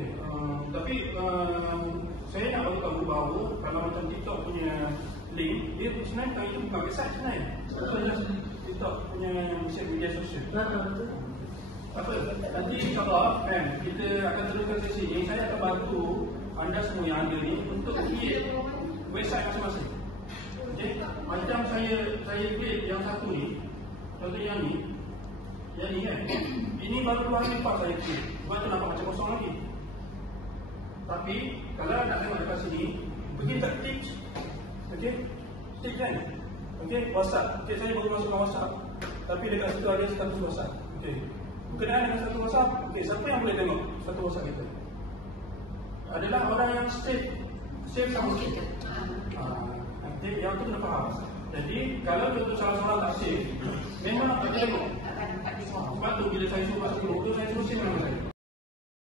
Okey. Tapi saya nak bagi tahu bahawa kalau macam TikTok punya link, dia sebenarnya itu bukan website sebenarnya. TikTok punya media sosial. Betul. Apa? Nanti insyaAllah kan, kita akan teruskan sesi ini. Saya akan bantu anda semua yang ada ni untuk create website masing-masing. Okey? Macam saya create yang satu ni, contoh yang ni kan. Ini baru 2 hari lepas saya create. Sebab tu nampak macam kosong lagi. Tapi kalau nak tengok dekat sini, pergi tak tips. Okey? Tips kan? Okey, WhatsApp. Okey, saya baru masukkan WhatsApp. Tapi dekat situ ada status WhatsApp. Okey. Berkenaan dengan status WhatsApp, okey, siapa yang boleh tengok status WhatsApp kita? Adalah orang yang save sama kita. Nanti yang tu kena faham. Jadi, kalau contoh salah-salah tak save, memang tak tengok. Sebab tu bila saya suruh buat dulu, tu saya suruh save nama saya.